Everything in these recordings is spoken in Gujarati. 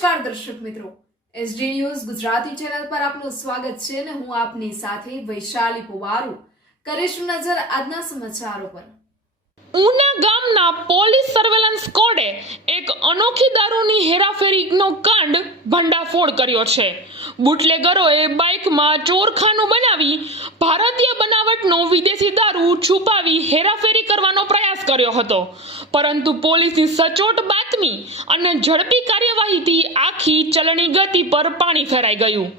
નમસ્કાર દર્શક મિત્રો. એસડી ન્યૂઝ ગુજરાતી ચેનલ પર આપનું સ્વાગત છે અને હું આપની સાથે વૈશાલી પુવારુ. કરીશું નજર આજના સમાચારો પર. ઉના ગામના પોલીસ સર્વેલન્સ કોડે એક અનોખી દારૂની હેરાફેરીનો કાંડ ભંડાફોડ કર્યો છે. બુટલેગરોએ બાઇકમાં ચોરખાનું બનાવી ભારતીય બનાવટનો વિદેશી દારૂ છુપાવી હેરાફેરી કર્યો હતો. પરંતુ પોલીસની સચોટ બાતમી અને ઝડપી કાર્યવાહીથી આખી ચલણી ગતિ પર પાણી ફેરાઈ ગયું.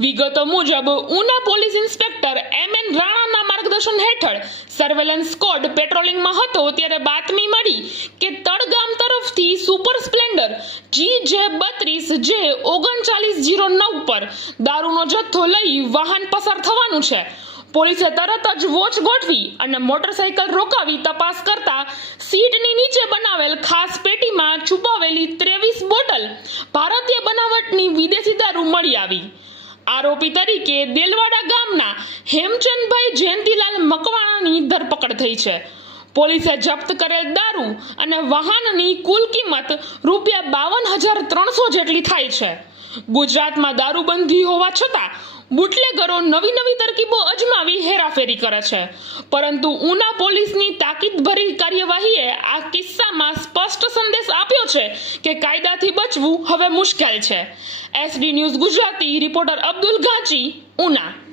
વિગતો મુજબ, Una police inspector M N રાણાના માર્ગદર્શન હેઠળ સર્વેલન્સ સ્કોડ પેટ્રોલિંગમાં હતો ત્યારે બાતમી મળી કે તળગામ તરફથી સુપર સ્પ્લેન્ડર જી જે બત્રીસ જે ઓગણચાલીસ જીરો નવ પર દારૂનો જથ્થો લઈ વાહન પસાર થવાનું છે. પોલીસે તરત જ વોચ ગોઠવી અને મોટરસાયકલ રોકાવી તપાસ કરતા સીટની નીચે બનાવેલ ખાસ પેટીમાં છુપાવેલી ત્રેવીસ બોટલ ભારતીય બનાવટની વિદેશી દારૂ મળી આવી. આરોપી તરીકે દેલવાડા ગામના હેમચંદભાઈ જયંતિલાલ મકવાણાની ધરપકડ થઈ છે. પોલીસે જપ્ત કરેલ દારૂ અને વાહનની કુલ કિંમત રૂપિયા બાવન હજાર ત્રણસો જેટલી થાય છે. ગુજરાતમાં દારૂબંધી હોવા છતાં બુટલેગરો નવી નવી તરકીબો અજમાવી હેરાફેરી કરે છે. પરંતુ ઉના પોલીસની તાકીદભરી કાર્યવાહીએ આ કિસ્સામાં સ્પષ્ટ સંદેશ આપ્યો છે કે કાયદાથી બચવું હવે મુશ્કેલ છે. SD news Gujarati, reporter Abdul Ghanchi, Una.